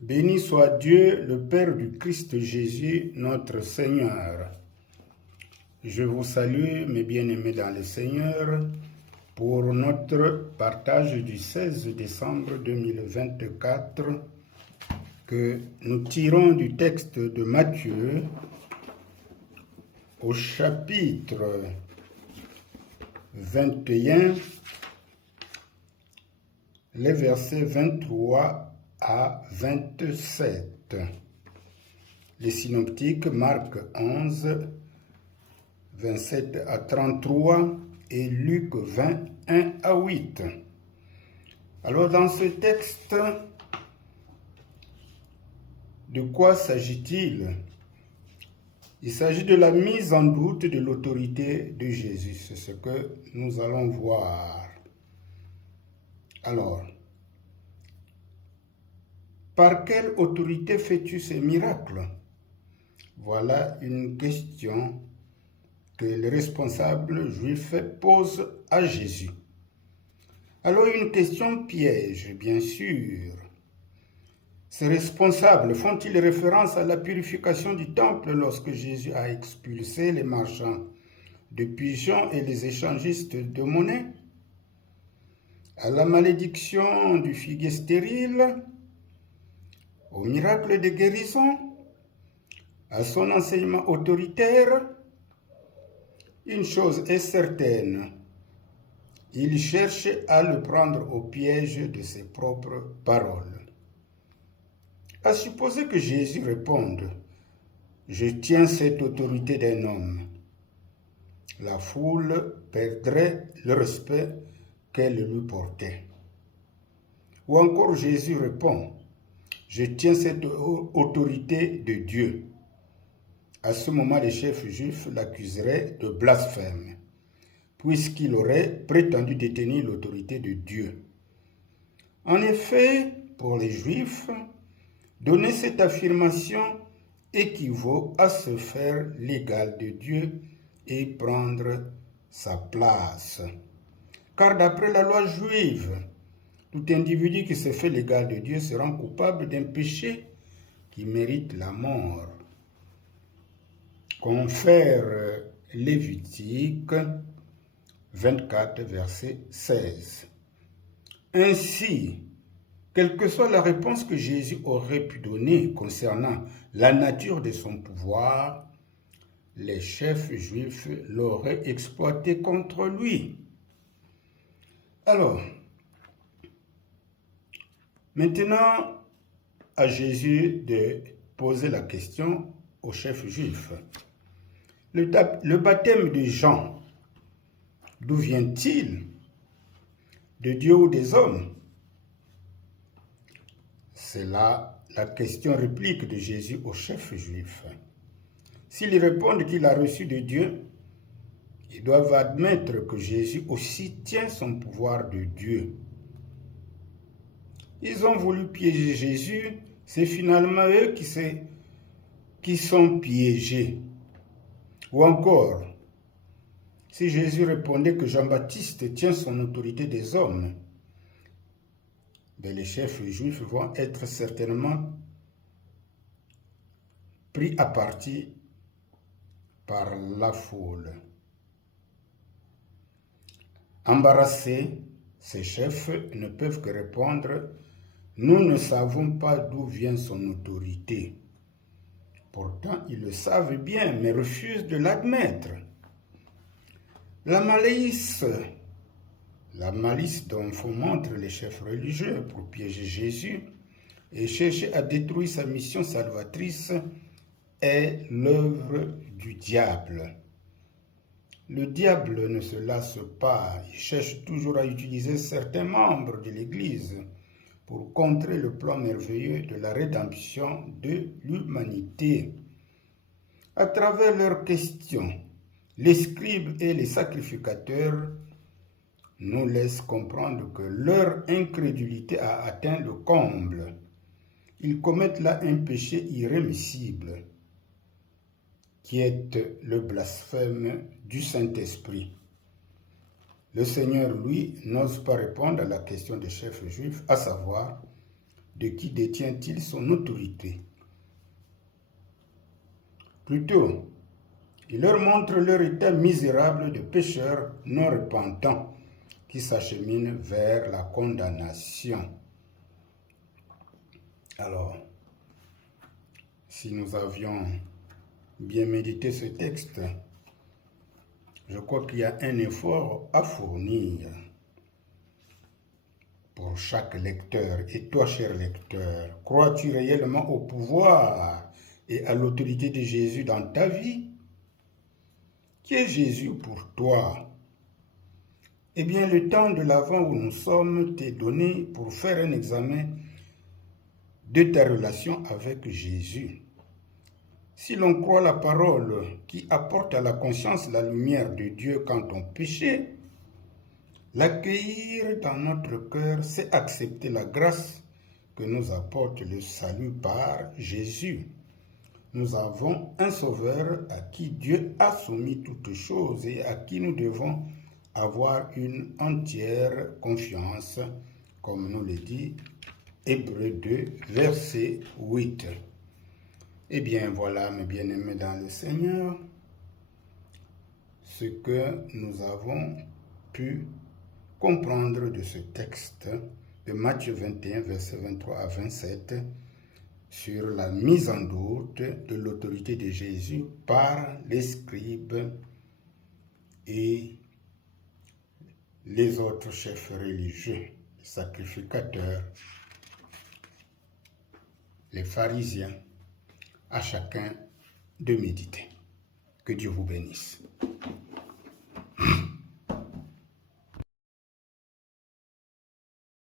Béni soit Dieu, le Père du Christ Jésus, notre Seigneur. Je vous salue, mes bien-aimés dans le Seigneur, pour notre partage du 16 décembre 2024 que nous tirons du texte de Matthieu au chapitre 21, les versets 23 à 27. Les synoptiques Marc 11, 27 à 33 et Luc 20, 1 à 8. Alors dans ce texte, de quoi s'agit-il? Il s'agit de la mise en doute de l'autorité de Jésus. C'est ce que nous allons voir. Alors, par quelle autorité fais-tu ces miracles? Voilà une question que le responsable juif pose à Jésus. Alors une question piège, bien sûr. Ces responsables font-ils référence à la purification du temple lorsque Jésus a expulsé les marchands de pigeons et les échangistes de monnaie? À la malédiction du figuier stérile? Au miracle de guérison? À son enseignement autoritaire? Une chose est certaine, il cherche à le prendre au piège de ses propres paroles. À supposer que Jésus réponde « Je tiens cette autorité d'un homme », la foule perdrait le respect qu'elle lui portait. Ou encore Jésus répond « Je tiens cette autorité de Dieu ». À ce moment, les chefs juifs l'accuseraient de blasphème, puisqu'il aurait prétendu détenir l'autorité de Dieu. En effet, pour les Juifs, donner cette affirmation équivaut à se faire l'égal de Dieu et prendre sa place. Car d'après la loi juive, tout individu qui se fait l'égal de Dieu se rend coupable d'un péché qui mérite la mort. Confère Lévitique 24, verset 16. Ainsi, quelle que soit la réponse que Jésus aurait pu donner concernant la nature de son pouvoir, les chefs juifs l'auraient exploité contre lui. Alors, maintenant, à Jésus de poser la question aux chefs juifs. Le baptême de Jean, d'où vient-il? De Dieu ou des hommes? C'est là la question réplique de Jésus aux chefs juifs. S'ils répondent qu'il a reçu de Dieu, ils doivent admettre que Jésus aussi tient son pouvoir de Dieu. Ils ont voulu piéger Jésus, c'est finalement eux qui sont piégés. Ou encore, si Jésus répondait que Jean-Baptiste tient son autorité des hommes, les chefs juifs vont être certainement pris à partie par la foule. Embarrassés, ces chefs ne peuvent que répondre « Nous ne savons pas d'où vient son autorité ». Pourtant, ils le savent bien, mais refusent de l'admettre. La malice dont font montre les chefs religieux pour piéger Jésus et chercher à détruire sa mission salvatrice est l'œuvre du diable. Le diable ne se lasse pas, il cherche toujours à utiliser certains membres de l'Église pour contrer le plan merveilleux de la rédemption de l'humanité. À travers leurs questions, les scribes et les sacrificateurs nous laissent comprendre que leur incrédulité a atteint le comble. Ils commettent là un péché irrémissible, qui est le blasphème du Saint-Esprit. Le Seigneur, lui, n'ose pas répondre à la question des chefs juifs, à savoir, de qui détient-il son autorité? Plutôt, il leur montre leur état misérable de pécheurs non repentants qui s'acheminent vers la condamnation. Alors, si nous avions bien médité ce texte, je crois qu'il y a un effort à fournir pour chaque lecteur. Et toi, cher lecteur, crois-tu réellement au pouvoir et à l'autorité de Jésus dans ta vie? Qui est Jésus pour toi? Eh bien, le temps de l'avant où nous sommes t'est donné pour faire un examen de ta relation avec Jésus. Si l'on croit la parole qui apporte à la conscience la lumière de Dieu quant au péché, l'accueillir dans notre cœur, c'est accepter la grâce que nous apporte le salut par Jésus. Nous avons un Sauveur à qui Dieu a soumis toutes choses et à qui nous devons avoir une entière confiance, comme nous le dit Hébreux 2, verset 8. Eh bien voilà, mes bien-aimés dans le Seigneur, ce que nous avons pu comprendre de ce texte de Matthieu 21, verset 23 à 27, sur la mise en doute de l'autorité de Jésus par les scribes et les autres chefs religieux, les sacrificateurs, les pharisiens. À chacun de méditer. Que Dieu vous bénisse.